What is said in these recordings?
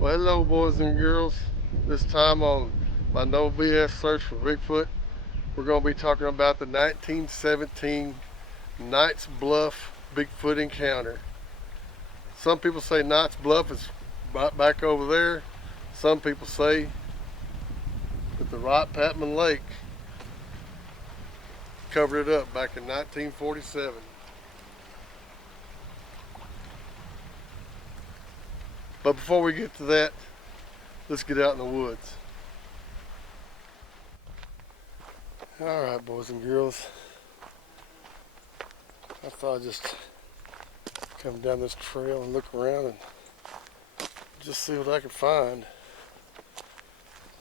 Well, hello, boys and girls. This time on my No BS search for Bigfoot, we're going to be talking about the 1917 Knights Bluff Bigfoot encounter. Some people say Knights Bluff is right back over there. Some people say that the Wright Patman Lake covered it up back in 1947. But before we get to that, let's get out in the woods. Alright, boys and girls. I thought I'd just come down this trail and look around and just see what I could find.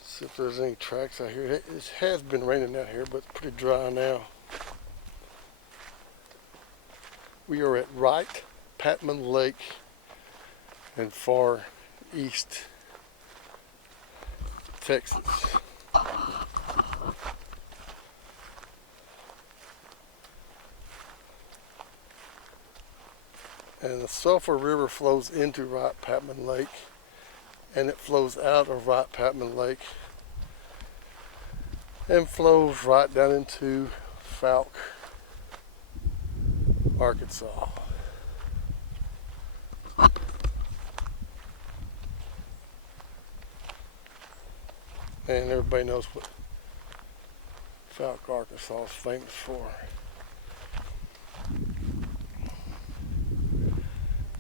See if there's any tracks out here. It has been raining out here, but it's pretty dry now. We are at Wright Patman Lake in far east Texas. And the Sulphur River flows into Wright Patman Lake, and it flows out of Wright Patman Lake and flows right down into Falk, Arkansas. And everybody knows what Falk, Arkansas is famous for.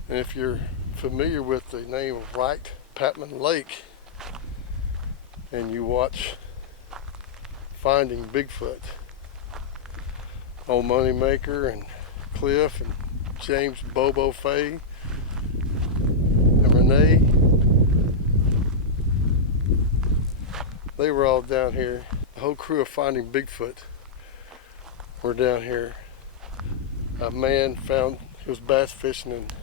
And if you're familiar with the name of Wright Patman Lake and you watch Finding Bigfoot on Moneymaker and Cliff and James Bobo Fay and Renee, they were all down here. The whole crew of Finding Bigfoot were down here. A man he was bass fishing and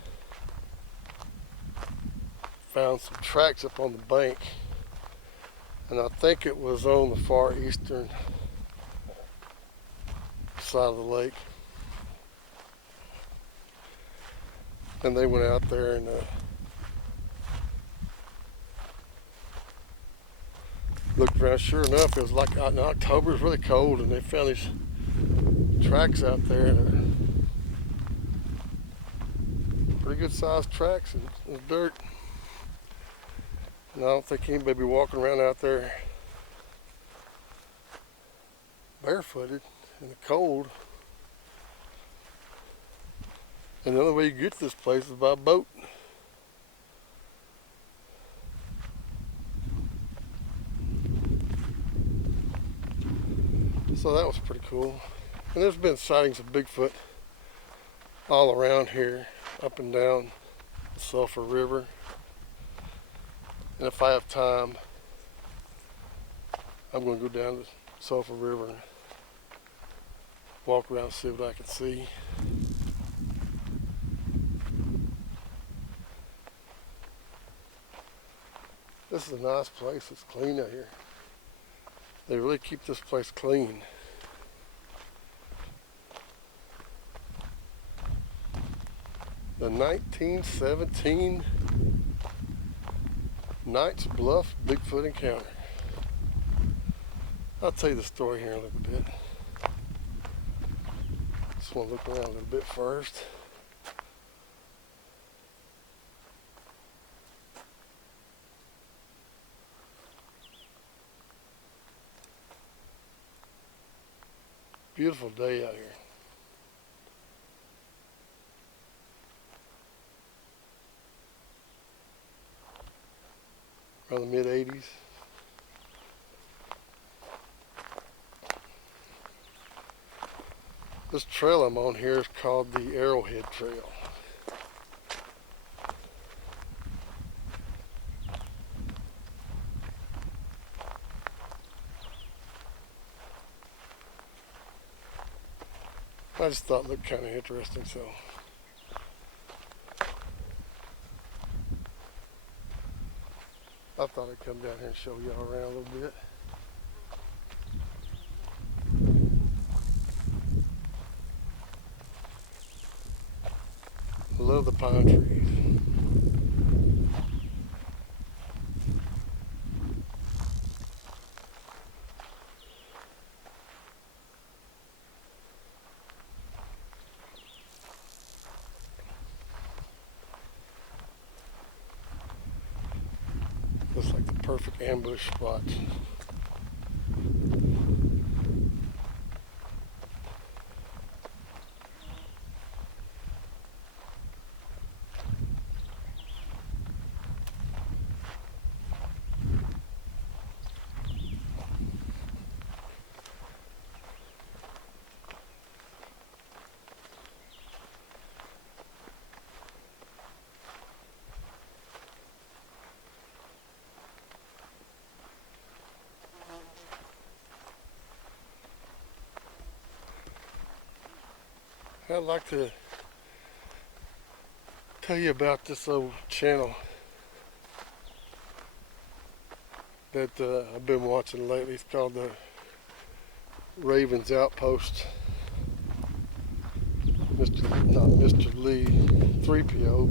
found some tracks up on the bank, and I think it was on the far eastern side of the lake. And they went out there and looked around. Sure enough, it was like in October. It was really cold, and they found these tracks out there, and pretty good sized tracks, and it was dirt. And I don't think anybody be walking around out there barefooted in the cold. And the only way you get to this place is by boat. So that was pretty cool. And there's been sightings of Bigfoot all around here, up and down the Sulphur River. And if I have time, I'm going to go down the Sulphur River and walk around and see what I can see. This is a nice place. It's clean out here. They really keep this place clean. The 1917 Knights Bluff Bigfoot encounter. I'll tell you the story here in a little bit. Just want to look around a little bit first. Beautiful day out here. Around the mid-80s. This trail I'm on here is called the Arrowhead Trail. I just thought it looked kind of interesting, so I thought I'd come down here and show y'all around a little bit. I love the pine trees. Looks like the perfect ambush spot. I'd like to tell you about this old channel that I've been watching lately. It's called the Ravens Outpost. Not Mr. Lee 3PO,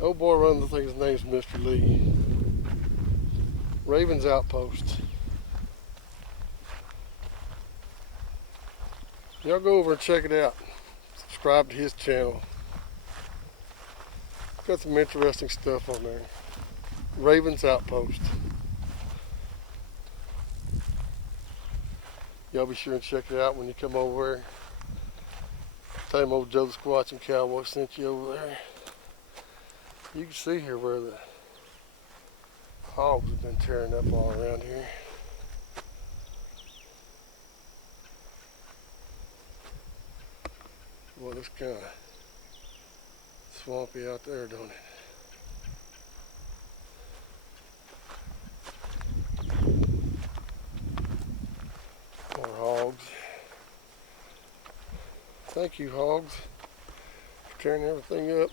but old boy runs the thing. His name's Mr. Lee. Ravens Outpost. Y'all go over and check it out. Subscribe to his channel. Got some interesting stuff on there. Ravens Outpost. Y'all be sure and check it out when you come over there. Tell him old Joe the Squatchin Cowboy sent you over there. You can see here where the hogs have been tearing up all around here. Well, it's kind of swampy out there, don't it? More hogs. Thank you, hogs, for tearing everything up.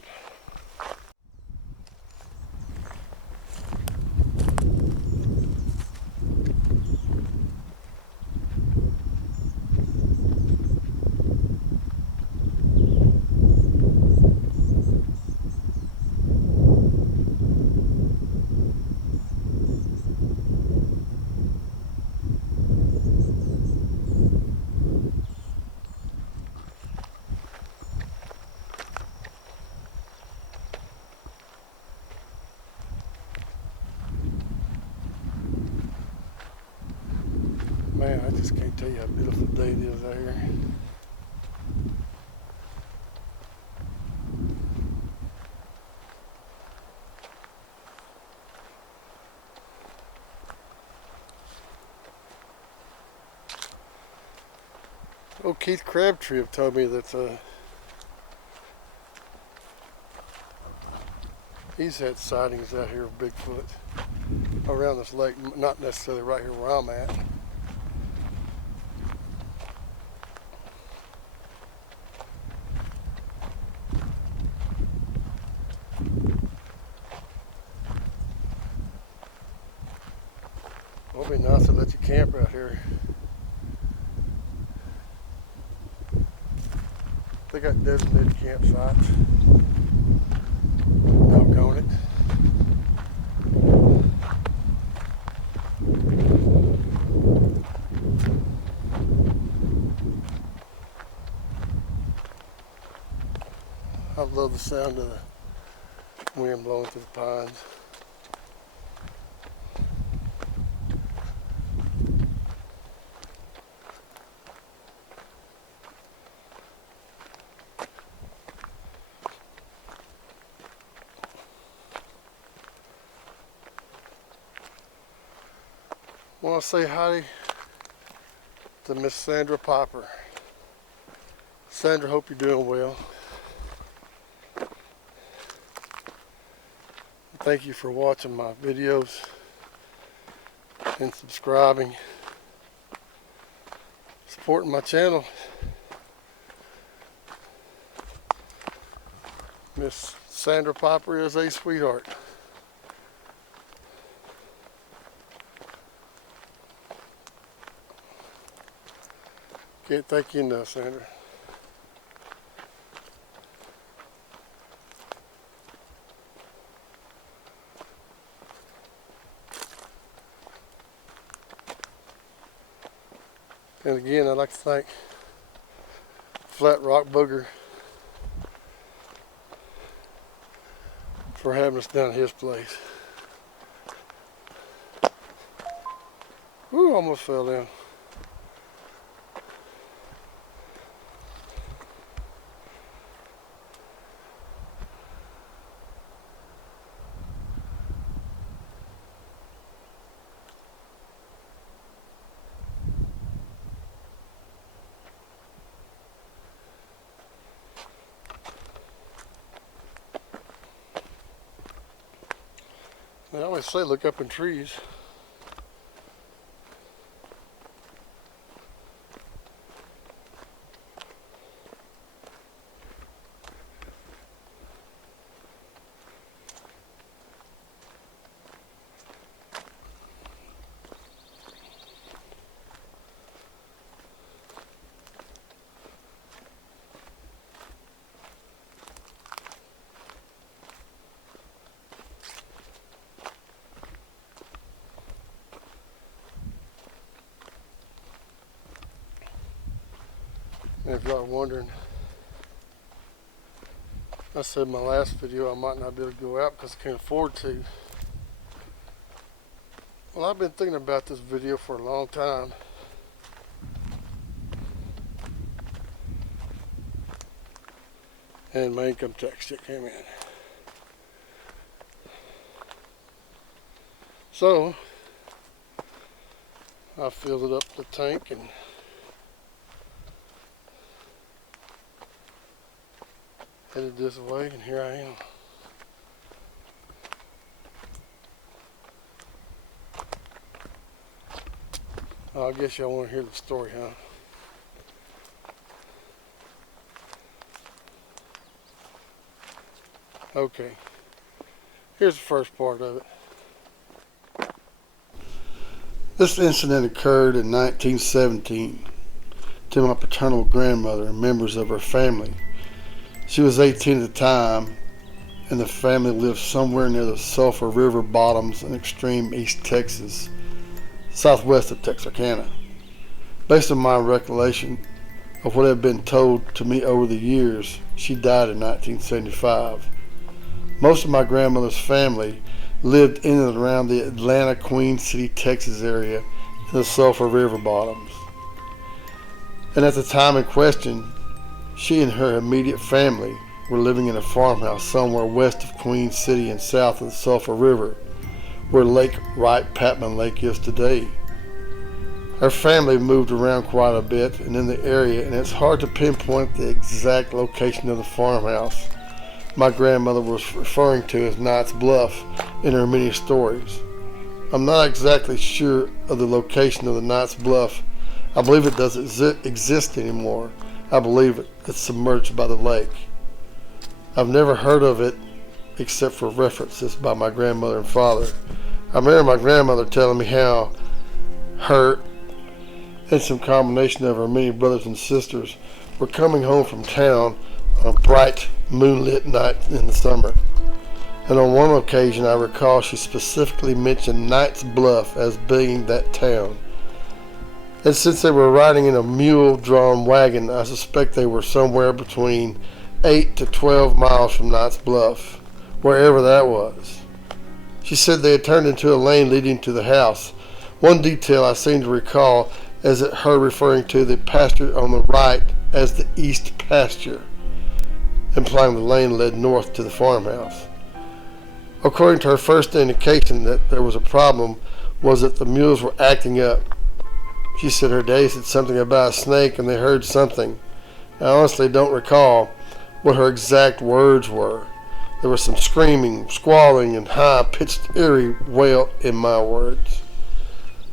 Man, I just can't tell you how beautiful the day it is out here. Oh, Keith Crabtree have told me that he's had sightings out here of Bigfoot around this lake, not necessarily right here where I'm at. It'll be nice to let you camp out here. They got designated campsites. Doggone it. I love the sound of the wind blowing through the pines. I want to say hi to Miss Sandra Popper. Sandra, hope you're doing well. Thank you for watching my videos and subscribing, supporting my channel. Miss Sandra Popper is a sweetheart. Can't thank you enough, Sandra. And again, I'd like to thank Flat Rock Booger for having us down at his place. Ooh, almost fell down. They always say look up in trees. And if y'all are wondering, I said in my last video I might not be able to go out because I can't afford to. Well, I've been thinking about this video for a long time. And my income tax check came in. So, I filled up the tank and headed this way, and here I am. Oh, I guess y'all want to hear the story, huh? Okay, here's the first part of it. This incident occurred in 1917 to my paternal grandmother and members of her family. She was 18 at the time, and the family lived somewhere near the Sulphur River Bottoms in extreme East Texas, southwest of Texarkana. Based on my recollection of what had been told to me over the years, she died in 1975. Most of my grandmother's family lived in and around the Atlanta, Queen City, Texas area in the Sulphur River Bottoms. And at the time in question, she and her immediate family were living in a farmhouse somewhere west of Queen City and south of the Sulphur River, where Lake Wright, Patman Lake is today. Her family moved around quite a bit and in the area, and it's hard to pinpoint the exact location of the farmhouse my grandmother was referring to as Knights Bluff in her many stories. I'm not exactly sure of the location of the Knights Bluff. I believe it doesn't exist anymore. I believe it's submerged by the lake. I've never heard of it except for references by my grandmother and father. I remember my grandmother telling me how her and some combination of her many brothers and sisters were coming home from town on a bright moonlit night in the summer. And on one occasion I recall she specifically mentioned Knights Bluff as being that town. And since they were riding in a mule-drawn wagon, I suspect they were somewhere between 8 to 12 miles from Knights Bluff, wherever that was. She said they had turned into a lane leading to the house. One detail I seem to recall is her referring to the pasture on the right as the east pasture, implying the lane led north to the farmhouse. According to her first indication that there was a problem was that the mules were acting up. She said her daddy said something about a snake and they heard something. I honestly don't recall what her exact words were. There was some screaming, squalling, and high-pitched eerie wail in my words.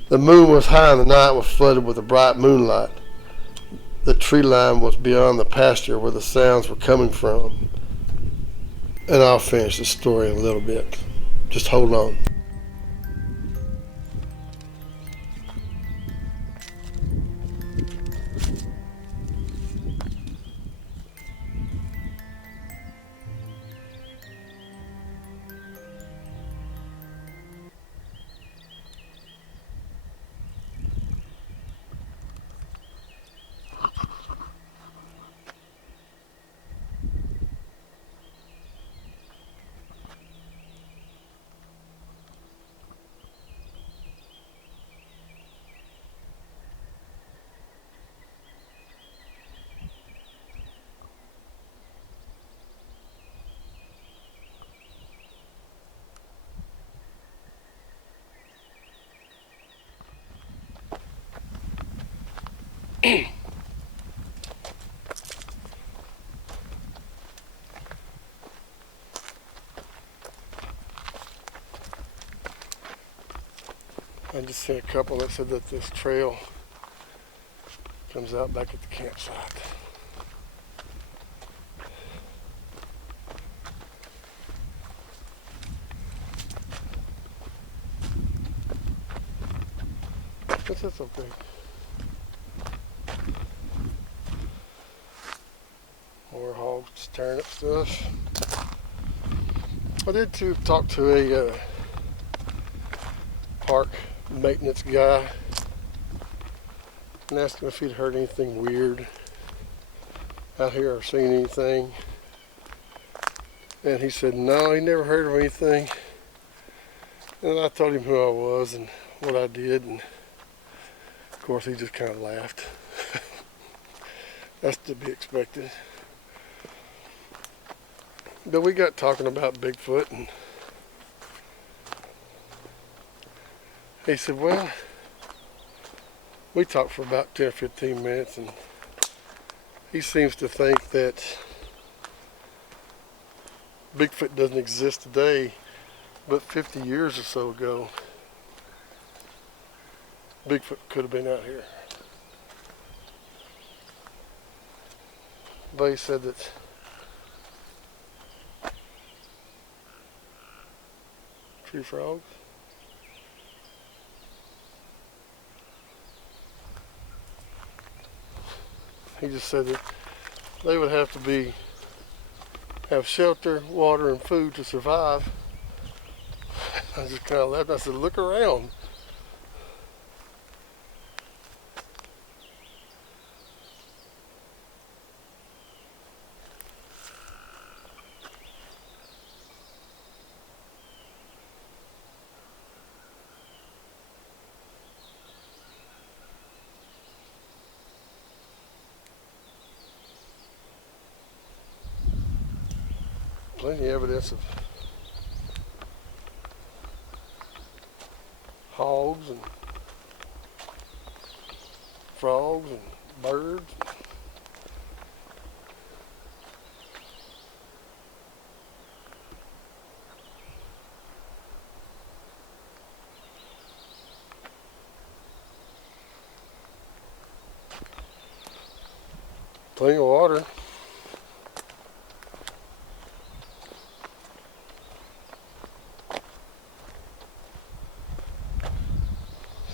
The moon was high and the night was flooded with a bright moonlight. The tree line was beyond the pasture where the sounds were coming from. And I'll finish the story in a little bit. Just hold on. I just seen a couple that said that this trail comes out back at the campsite. What's this up there? More hogs just tearing up stuff. I did talk to a park maintenance guy and asked him if he'd heard anything weird out here or seen anything. And he said no, he never heard of anything. And I told him who I was and what I did, and of course he just kind of laughed. That's to be expected. But we got talking about Bigfoot, and he said, well, we talked for about 10 or 15 minutes, and he seems to think that Bigfoot doesn't exist today, but 50 years or so ago, Bigfoot could have been out here. But he said that tree frogs. He just said that they would have to have shelter, water, and food to survive. I just kind of laughed. I said, look around. Plenty of evidence of hogs and frogs and birds. Plenty of water.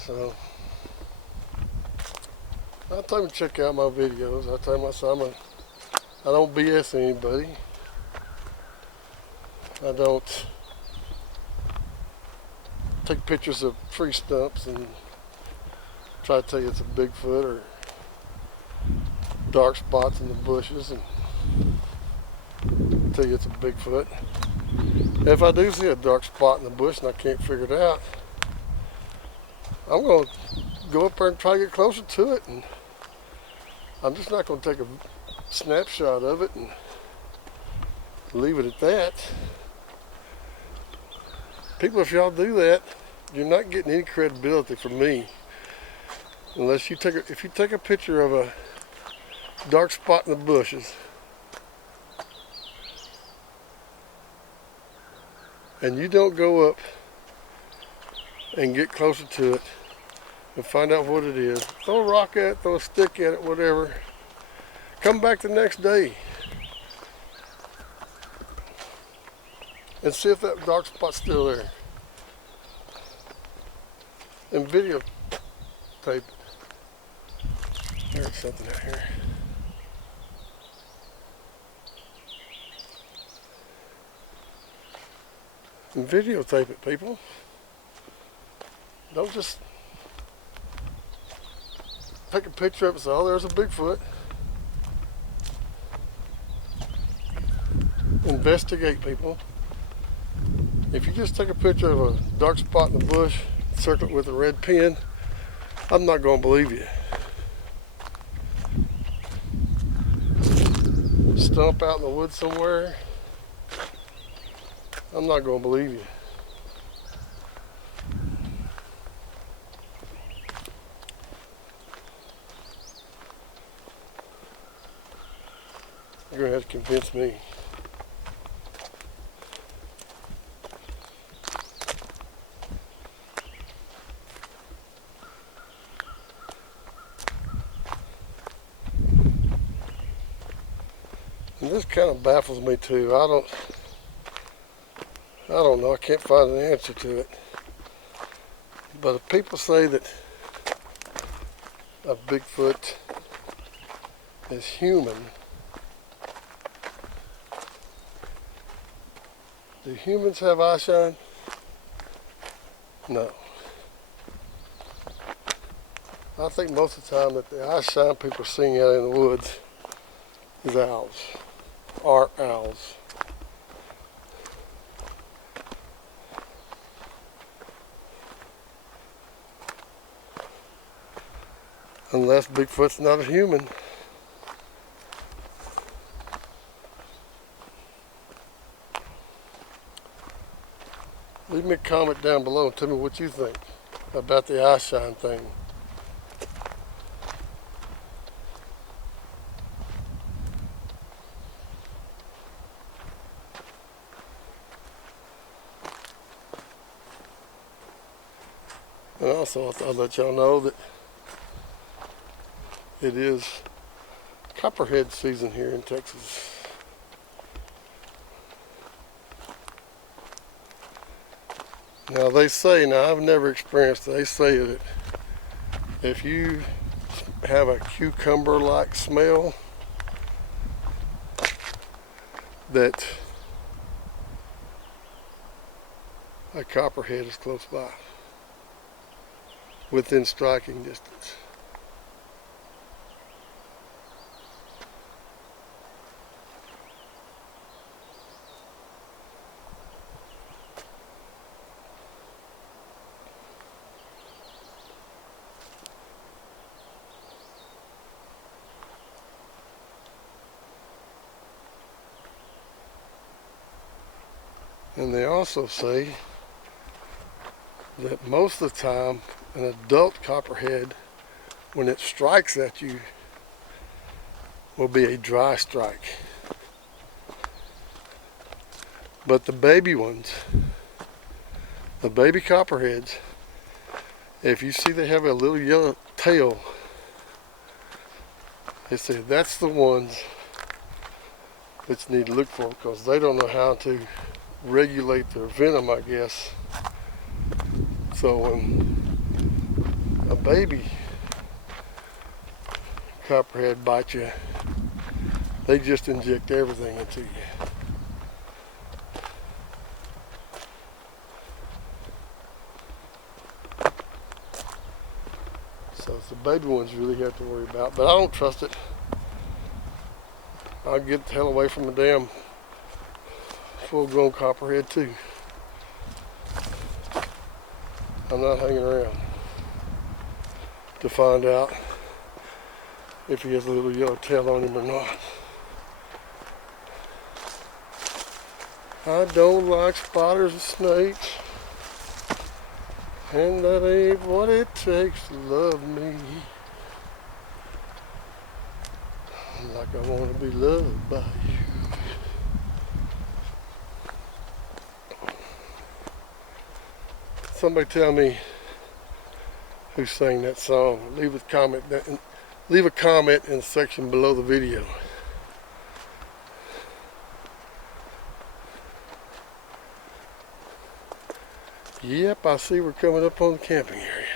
So I tell them to check out my videos. I tell myself I don't BS anybody. I don't take pictures of tree stumps and try to tell you it's a Bigfoot or dark spots in the bushes and tell you it's a Bigfoot. If I do see a dark spot in the bush and I can't figure it out, I'm going to go up there and try to get closer to it, and I'm just not going to take a snapshot of it and leave it at that. People, if y'all do that, you're not getting any credibility from me unless you if you take a picture of a dark spot in the bushes and you don't go up and get closer to it and find out what it is. Throw a rock at it, throw a stick at it, whatever. Come back the next day and see if that dark spot's still there. And videotape it. There's something out here. And videotape it, people. Don't just take a picture of it and say, oh, there's a Bigfoot. Investigate, people. If you just take a picture of a dark spot in the bush, circle it with a red pen, I'm not going to believe you. Stump out in the woods somewhere, I'm not going to believe you. You're going to have to convince me. And this kind of baffles me too. I don't know. I can't find an answer to it. But if people say that a Bigfoot is human, do humans have eyeshine? No. I think most of the time that the eyeshine people are seeing out in the woods is owls, or owls. Unless Bigfoot's not a human. Leave me a comment down below and tell me what you think about the eyeshine thing. And also, I'll let y'all know that it is copperhead season here in Texas. Now they say, now I've never experienced it, they say that if you have a cucumber-like smell, that a copperhead is close by, within striking distance. And they also say that most of the time an adult copperhead, when it strikes at you, will be a dry strike. But the baby ones, the baby copperheads, if you see they have a little yellow tail, they say that's the ones that you need to look for, because they don't know how to regulate their venom, I guess. So when a baby copperhead bites you, they just inject everything into you. So it's the baby ones you really have to worry about, but I don't trust it. I'll get the hell away from a damn full-grown copperhead too. I'm not hanging around to find out if he has a little yellow tail on him or not. I don't like spiders and snakes, and that ain't what it takes to love me. Like I want to be loved by you. Somebody tell me who sang that song. Leave a comment in the section below the video. Yep, I see we're coming up on the camping area.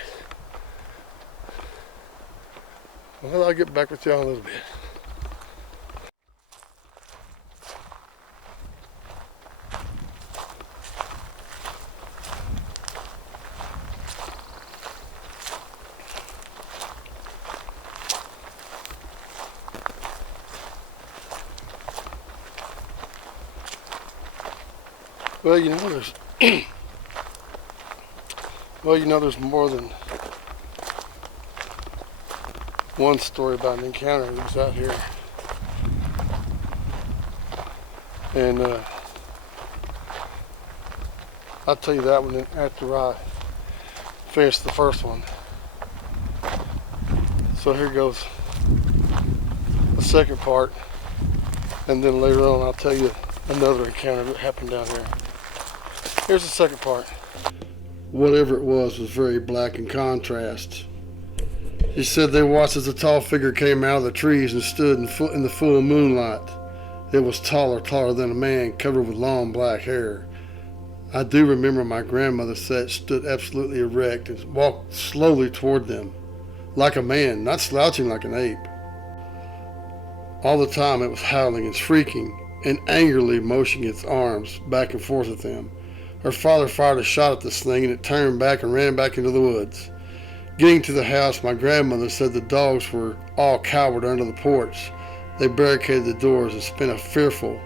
Well, I'll get back with y'all in a little bit. Well, there's more than one story about an encounter that was out here. And I'll tell you that one after I finish the first one. So here goes the second part, and then later on I'll tell you another encounter that happened down here. Here's the second part. Whatever it was very black in contrast. He said they watched as a tall figure came out of the trees and stood in the full moonlight It was taller than a man, covered with long black hair. I do remember my grandmother stood absolutely erect and walked slowly toward them, like a man, not slouching like an ape. All the time it was howling and shrieking and angrily motioning its arms back and forth at them. Her father fired a shot at this thing and it turned back and ran back into the woods. Getting to the house, my grandmother said the dogs were all cowered under the porch. They barricaded the doors and spent a fearful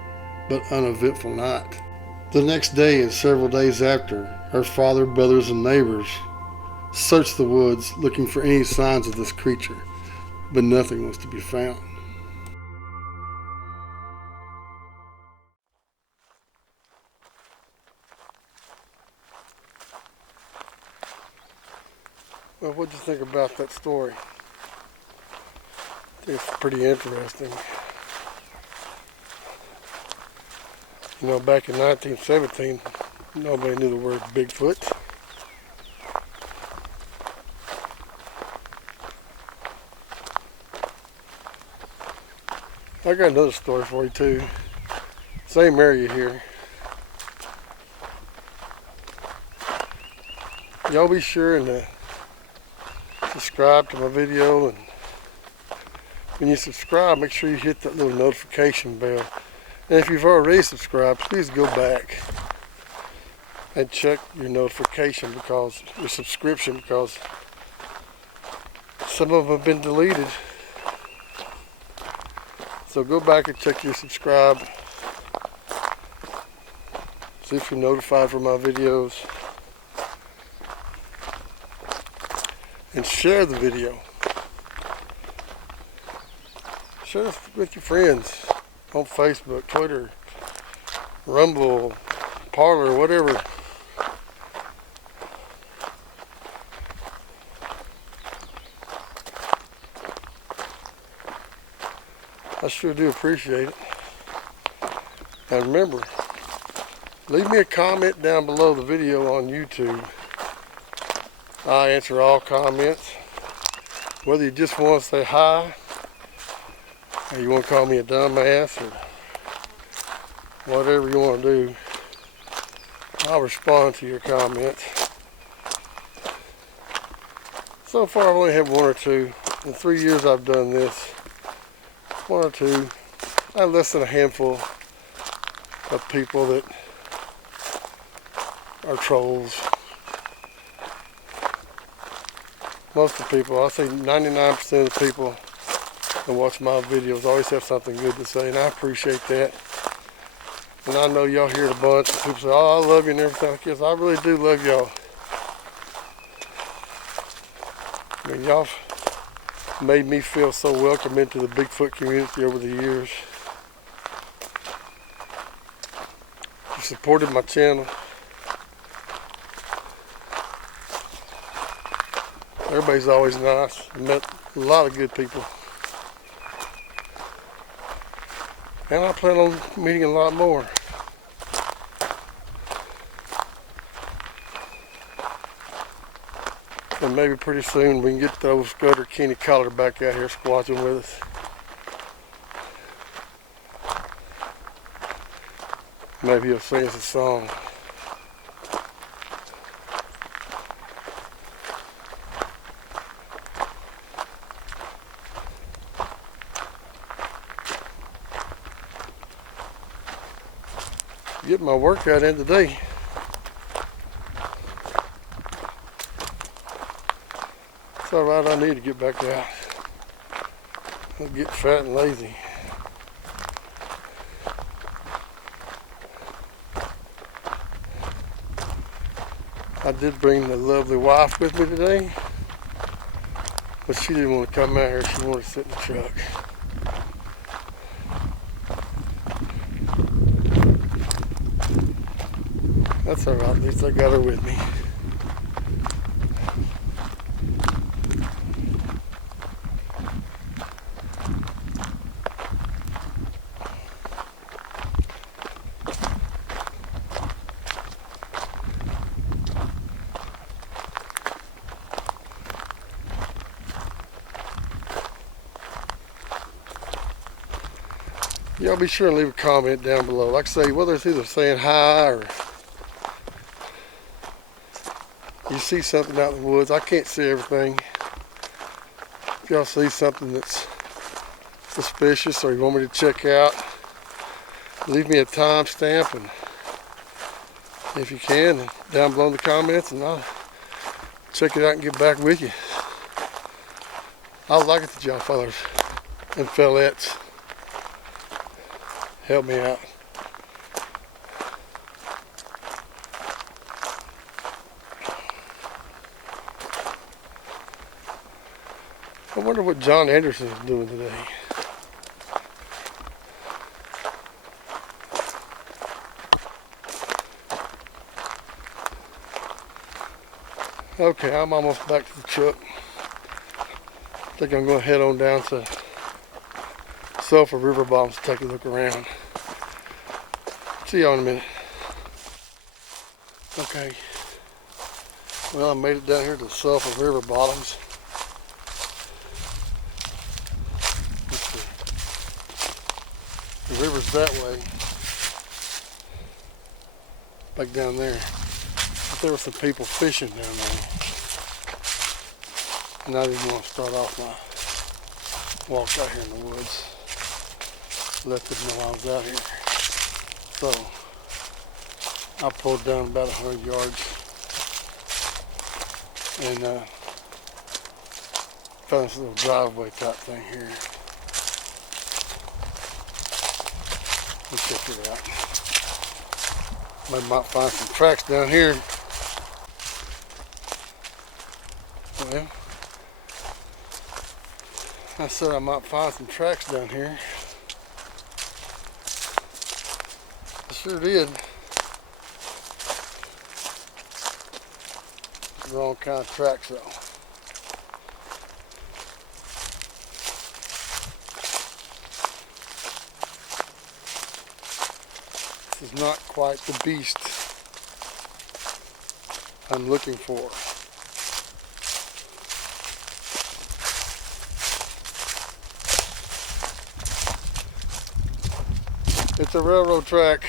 but uneventful night. The next day and several days after, her father, brothers, and neighbors searched the woods looking for any signs of this creature, but nothing was to be found. Well, what'd you think about that story? I think it's pretty interesting. You know, back in 1917, nobody knew the word Bigfoot. I got another story for you too. Same area here. Y'all be sure and subscribe to my video, and when you subscribe, make sure you hit that little notification bell. And if you've already subscribed, please go back and check your notification, because your subscription, because some of them have been deleted. So go back and check your subscribe. See if you're notified for my videos. And share the video. Share it with your friends on Facebook, Twitter, Rumble, Parler, whatever. I sure do appreciate it. And remember, leave me a comment down below the video on YouTube. I answer all comments. Whether you just want to say hi, or you want to call me a dumbass, or whatever you want to do, I'll respond to your comments. So far I've only had one or two. In 3 years I've done this. One or two. I have less than a handful of people that are trolls. Most of the people, I'll say 99% of the people that watch my videos always have something good to say, and I appreciate that. And I know y'all hear it a bunch, and people say, oh, I love you and everything like this. I really do love y'all. I mean, y'all made me feel so welcome into the Bigfoot community over the years. You supported my channel. Everybody's always nice. I met a lot of good people. And I plan on meeting a lot more. And maybe pretty soon we can get the old Scudder Kenny Collar back out here squatching with us. Maybe he'll sing us a song. Get my workout in today. It's alright, I need to get back out. I'll get fat and lazy. I did bring the lovely wife with me today, but she didn't want to come out here. She wanted to sit in the truck. That's alright, at least I got her with me. Y'all be sure and leave a comment down below. Like I say, whether it's either saying hi or you see something out in the woods. I can't see everything. If y'all see something that's suspicious or you want me to check out, leave me a timestamp, and if you can, down below in the comments, and I'll check it out and get back with you. I like it that y'all fellas and fellettes help me out. I wonder what John Anderson is doing today. Okay, I'm almost back to the truck. I think I'm going to head on down to Sulphur River Bottoms to take a look around. See y'all in a minute. Okay, well, I made it down here to Sulphur River Bottoms. The river's that way, back down there. But there were some people fishing down there, and I didn't want to start off my walk out here in the woods. Let them know I was out here. So I pulled down about 100 yards and found this little driveway type thing here. Let's check it out. Maybe might find some tracks down here. Well, I said I might find some tracks down here. I sure did. The wrong kind of tracks though. This is not quite the beast I'm looking for. It's a railroad track.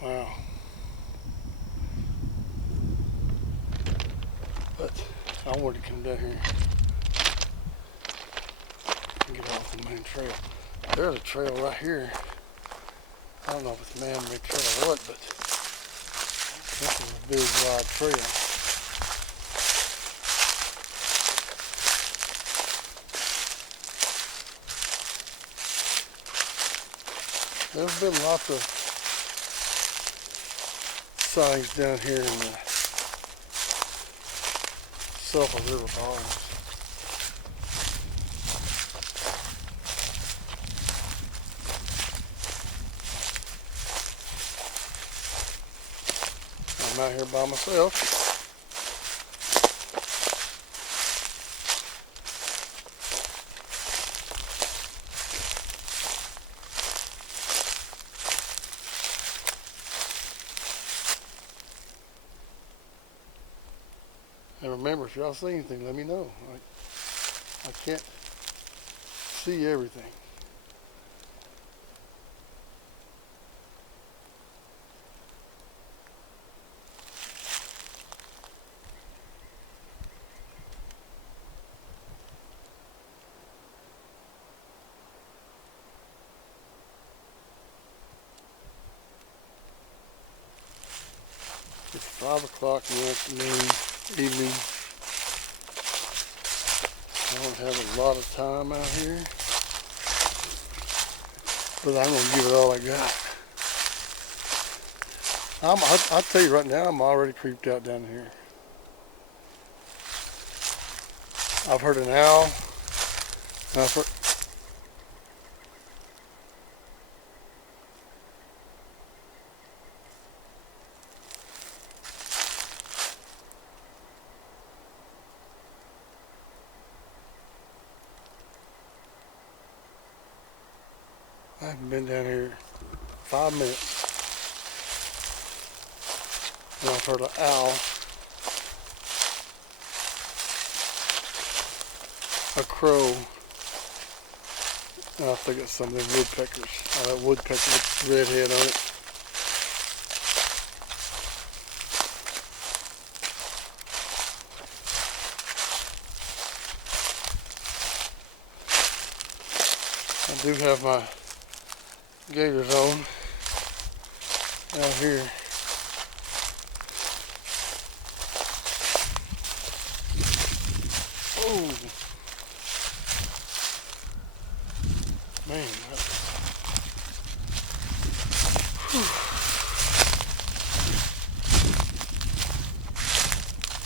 Wow. But I wanted to come down here and get off the main trail. There's a trail right here. I don't know if it's a man-made trail or what, but this is a big wide trail. There's been lots of sightings down here in the Sulphur River Bottoms. I'm out here by myself. And remember, if y'all see anything, let me know. I can't see everything. 5 o'clock in the afternoon, evening. I don't have a lot of time out here, but I'm going to give it all I got. I'll tell you right now, I'm already creeped out down here. I've heard an owl. I haven't been down here 5 minutes. And I've heard an owl, a crow, and I think it's some of them woodpeckers. That woodpecker with the red head on it. I do have my gaiters on out here. Oh man,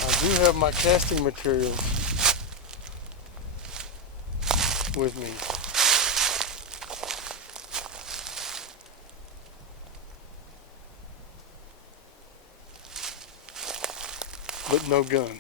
I do have my casting materials with me. But no gun.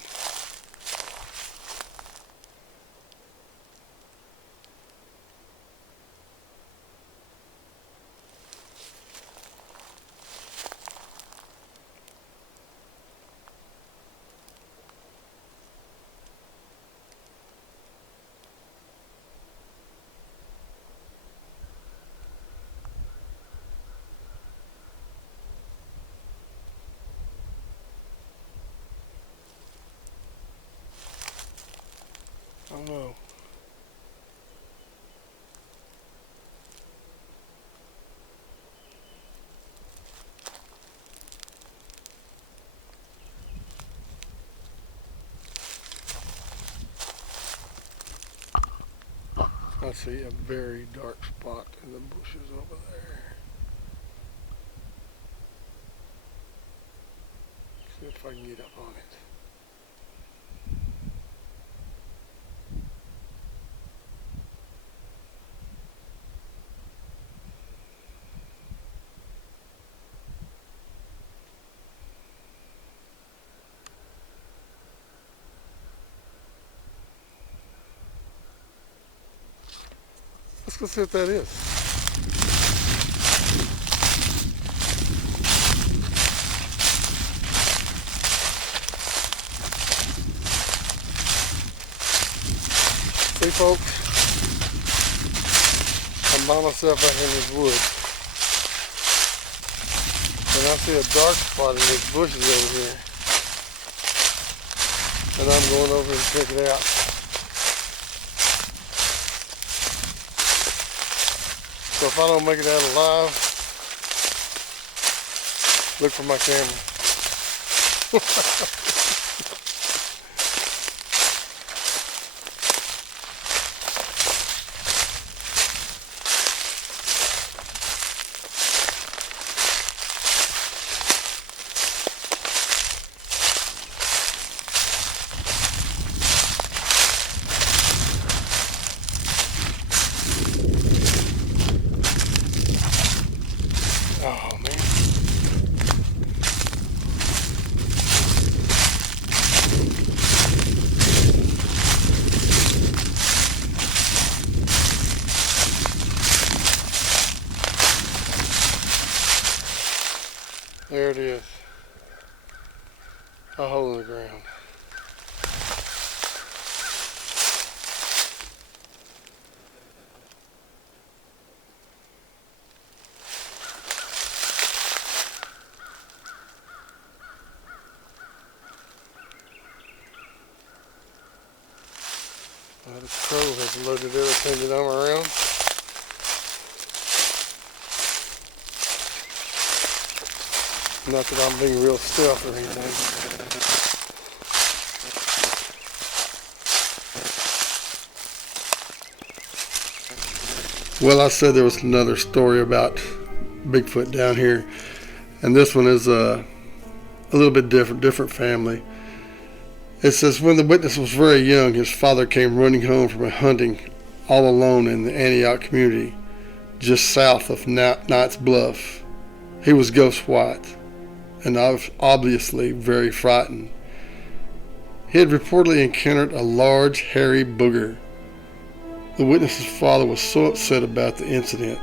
I don't know. I see a very dark spot in the bushes over there. See if I can get up on it. Let's go see what that is. See folks, I'm by myself out here in this woods. And I see a dark spot in these bushes over here. And I'm going over and check it out. So if I don't make it out alive, look for my camera. Oh man. There it is. A hole in the ground. The crow has loaded everything that I'm around. Not that I'm being real stealth or anything. Well, I said there was another story about Bigfoot down here, and this one is a little bit different family. It says when the witness was very young, his father came running home from hunting all alone in the Antioch community, just south of Knights Bluff. He was ghost white and obviously very frightened. He had reportedly encountered a large, hairy booger. The witness's father was so upset about the incident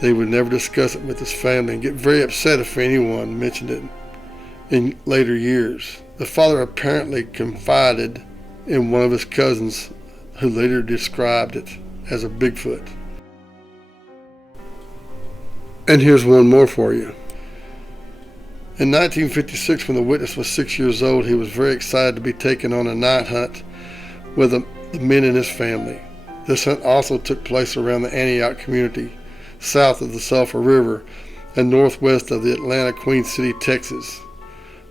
that he would never discuss it with his family and get very upset if anyone mentioned it in later years. The father apparently confided in one of his cousins, who later described it as a Bigfoot. And here's one more for you. In 1956, when the witness was 6 years old, he was very excited to be taken on a night hunt with the men in his family. This hunt also took place around the Antioch community, south of the Sulphur River and northwest of the Atlanta Queen City, Texas.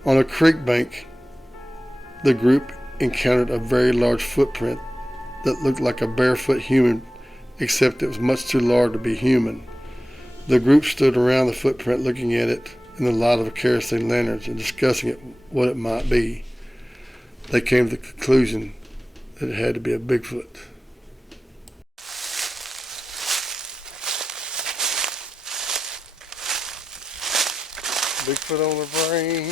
On a creek bank, the group encountered a very large footprint that looked like a barefoot human, except it was much too large to be human. The group stood around the footprint looking at it in the light of kerosene lanterns and discussing what it might be. They came to the conclusion that it had to be a Bigfoot. Bigfoot on the brain.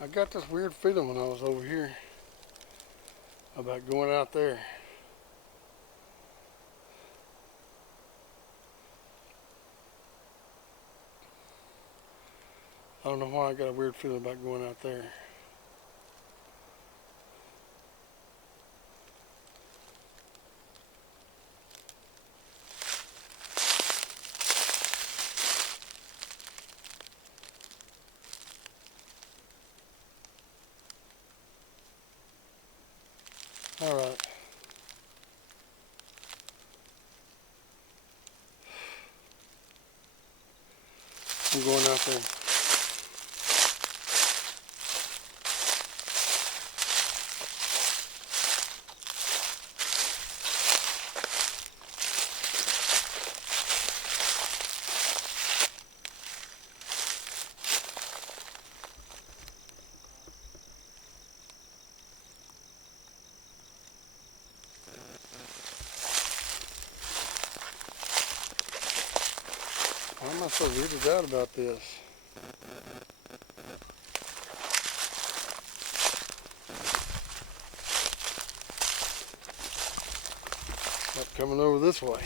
I got this weird feeling when I was over here about going out there. I don't know why I got a weird feeling about going out there. All right. I'm going out there. Why am I so weirded out about this? Not coming over this way.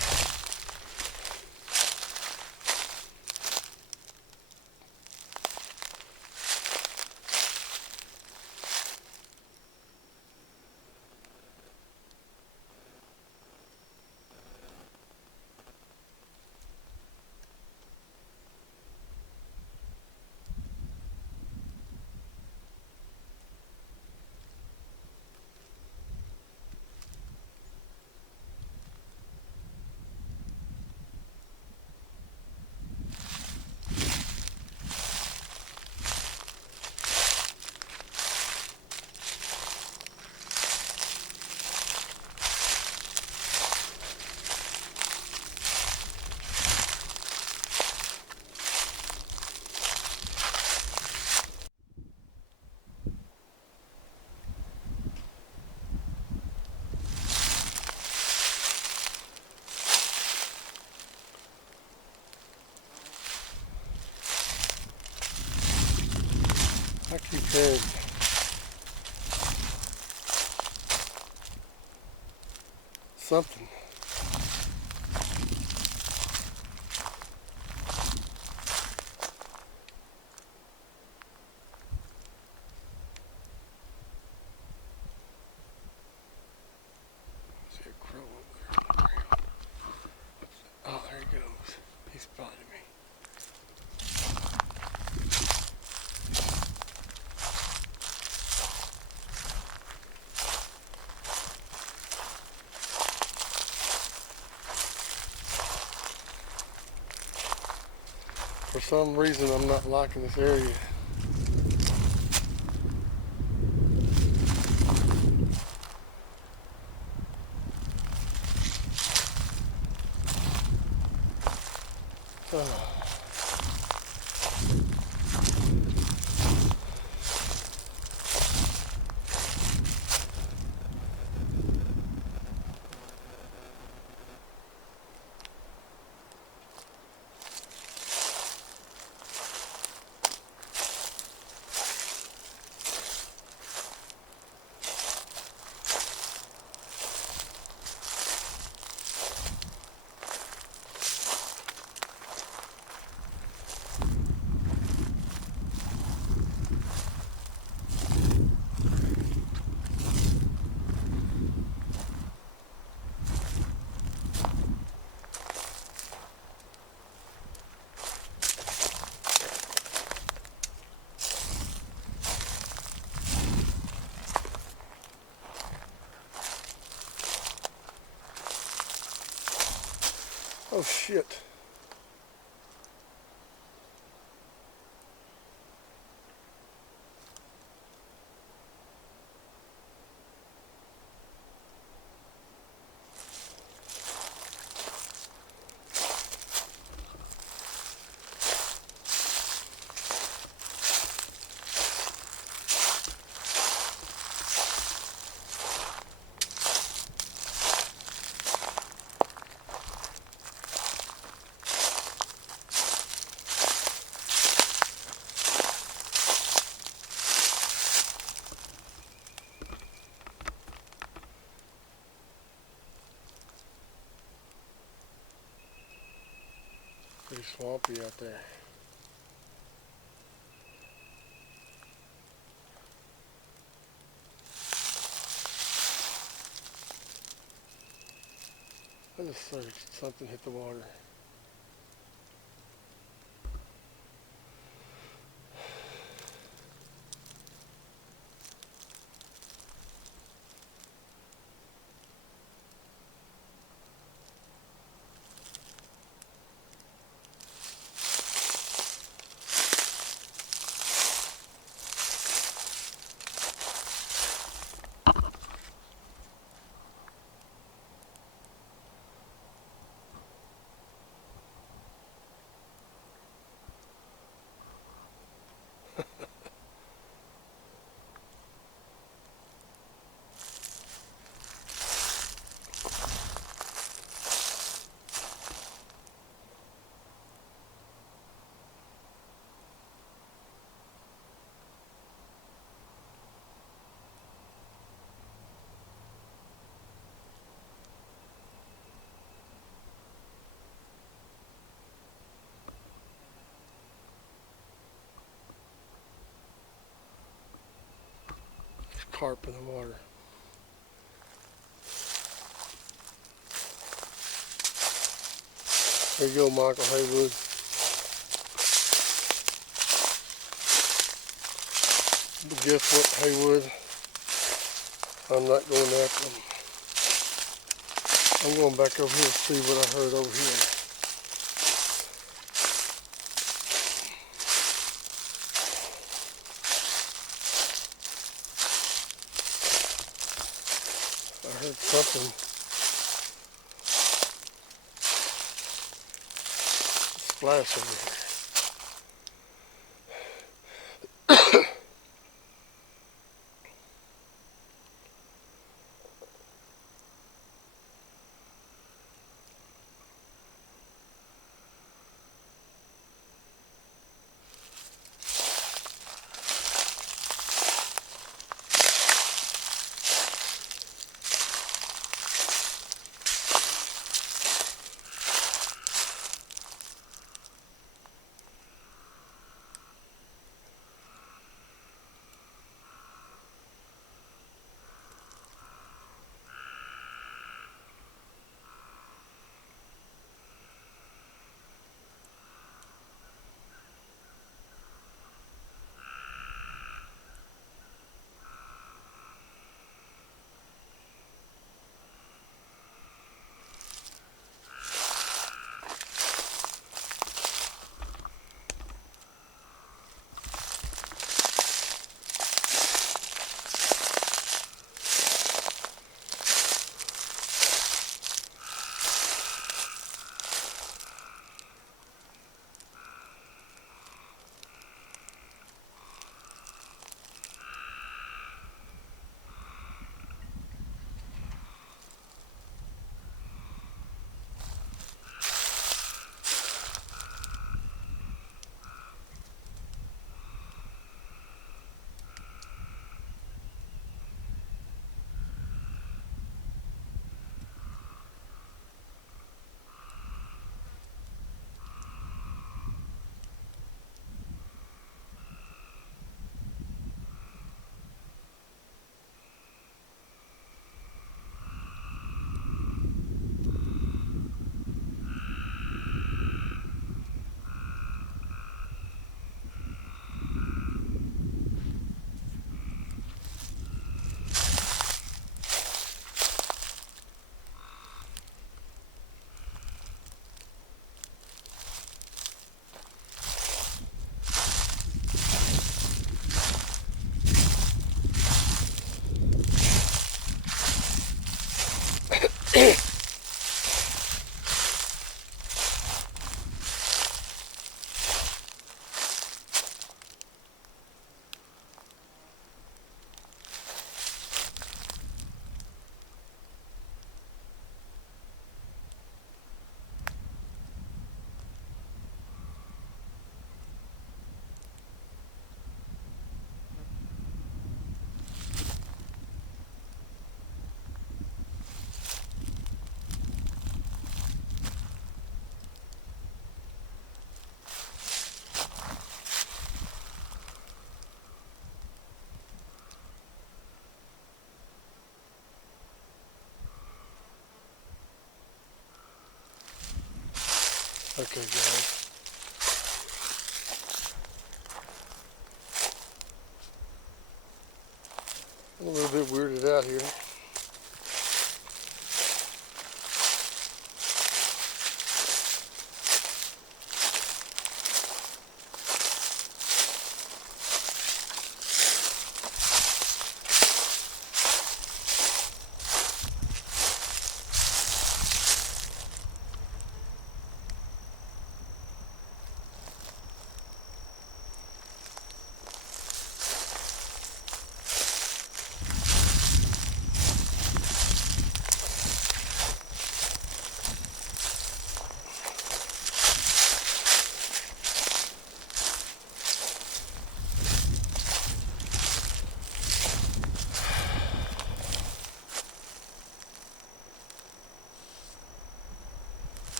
I keep hearing something. For some reason, I'm not liking this area. Oh shit. Pretty swampy out there. I just searched. Something hit the water. Carp in the water. There you go, Michael Haywood. But guess what, Haywood? I'm not going after them. I'm going back over here to see what I heard over here. I heard something splash over here. Okay, guys. I'm a little bit weirded out here.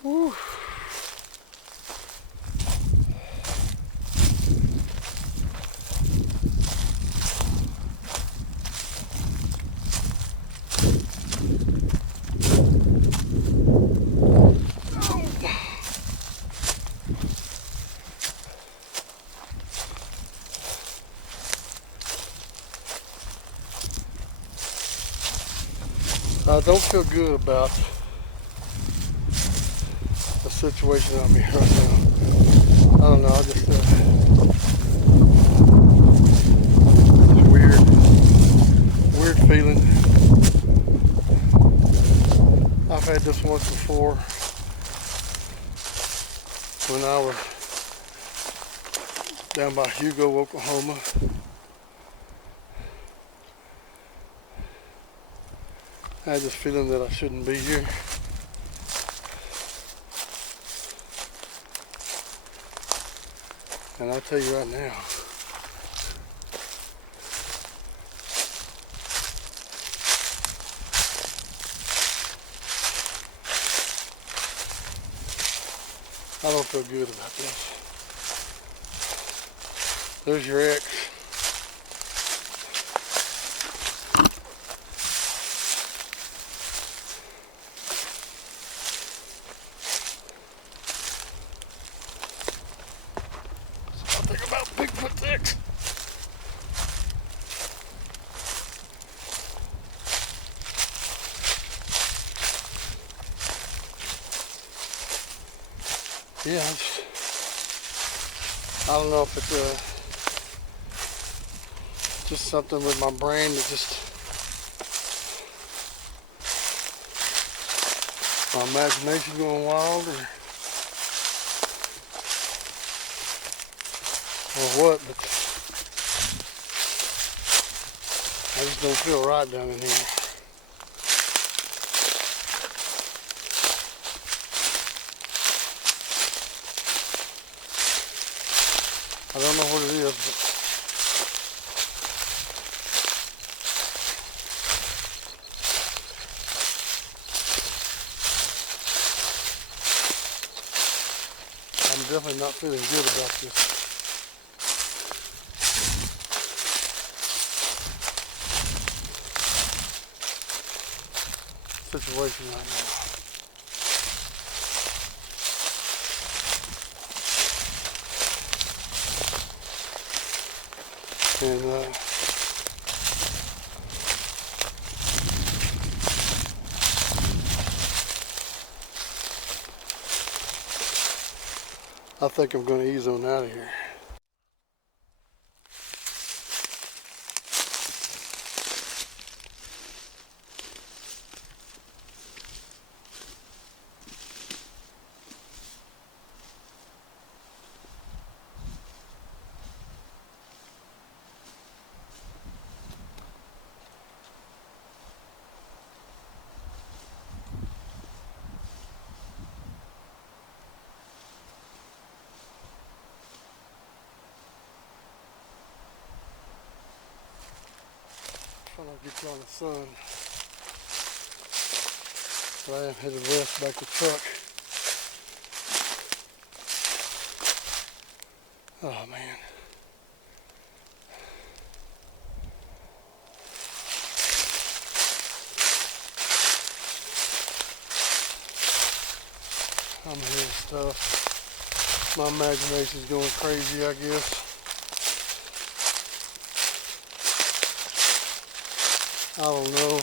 Whew. I don't feel good about the situation I'm in right now. I don't know, I just weird feeling. I've had this once before when I was down by Hugo, Oklahoma. I had this feeling that I shouldn't be here. And I'll tell you right now, I don't feel good about this. There's your ex. About Bigfoot's ex. Yeah, I don't know if it's just something with my brain that just, my imagination going wild, or what, but I just don't feel right down in here. I don't know what it is, but I'm definitely not feeling good about this situation right now. And I think I'm going to ease on out of here. Trying to get you on the sun. But I am headed west back to the truck. Oh man. I'm hearing stuff. My imagination's going crazy, I guess. I don't know.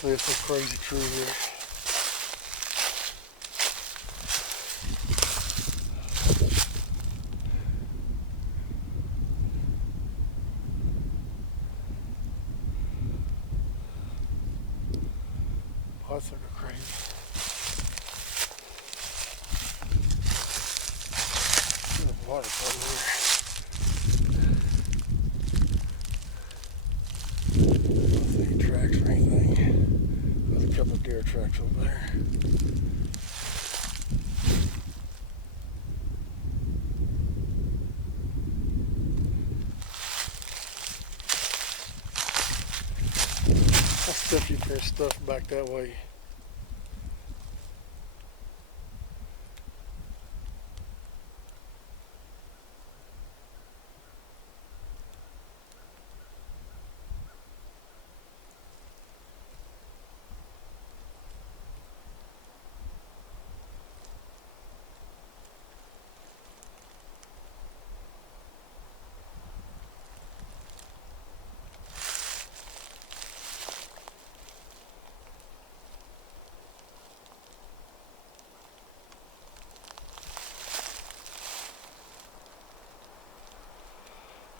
There's some crazy tree here. Oh, that's like a crazy. There's water from here. I don't see any tracks or anything. There's a couple of deer tracks over there. I stuff you for stuff back that way.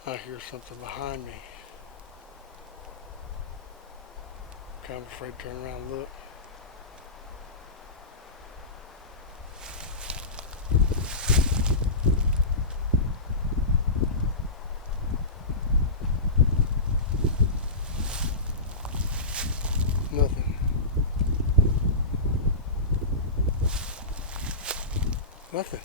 I hear something behind me. I'm kind of afraid to turn around and look. Nothing. Nothing.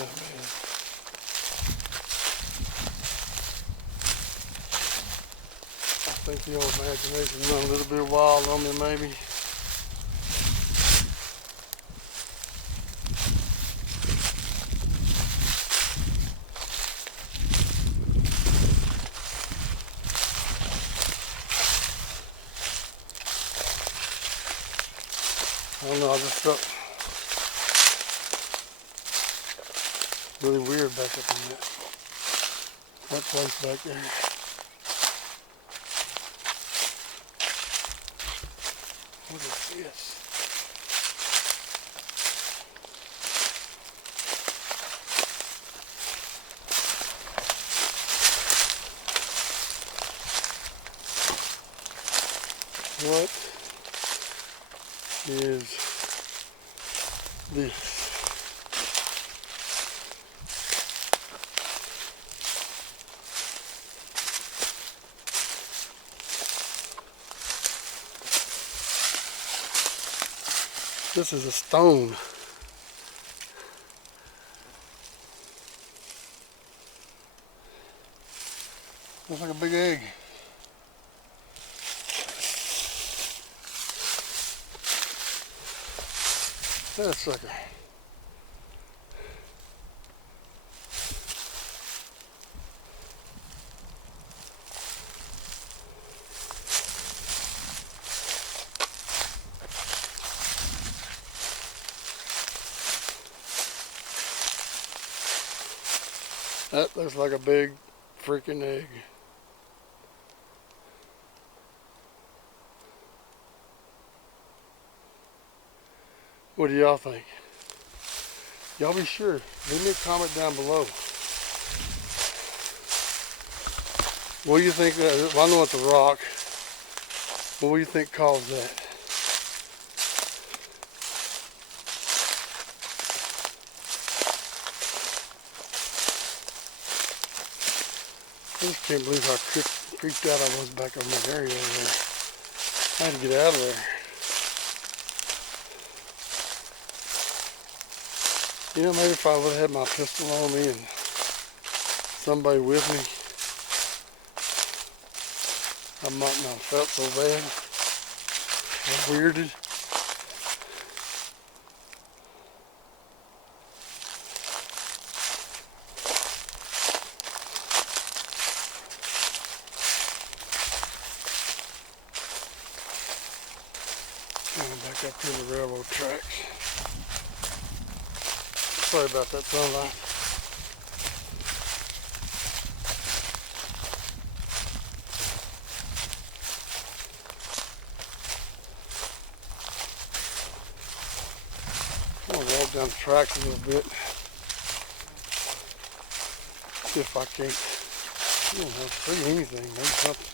Oh, man. I think the old imagination run a little bit wild on me, maybe. I don't know, I just felt really weird back up in that place back there. What is this? What is this? This is a stone. Looks like a big egg. That sucker. That looks like a big freaking egg. What do y'all think? Y'all be sure. Leave me a comment down below. What do you think? Well, I know it's a rock. What do you think caused that? I just can't believe how creeped out I was back on that area over there. I had to get out of there. You know, maybe if I would have had my pistol on me and somebody with me, I might not have felt so bad or weirded. Going back up to the railroad tracks. Sorry about that sunlight. I'm going to walk down the tracks a little bit. See if I can't, I don't know, see anything, maybe something.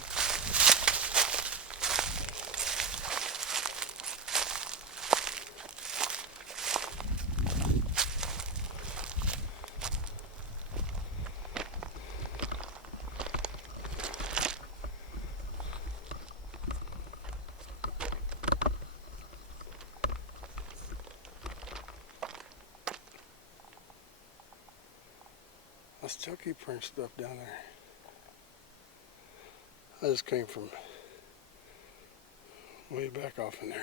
I still keep hearing stuff down there. I just came from way back off in there.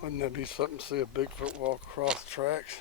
Wouldn't that be something to see a Bigfoot walk across the tracks?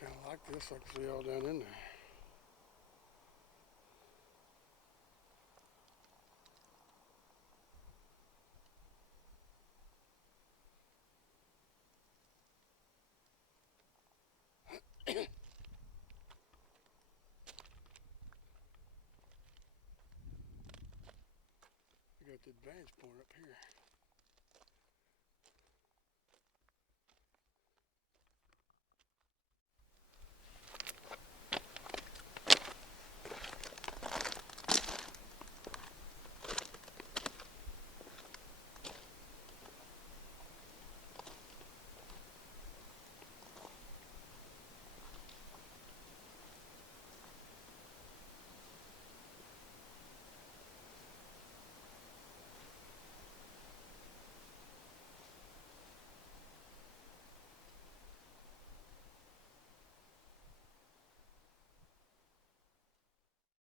Kind of like this, I can see all down in there. We got the advantage point up here.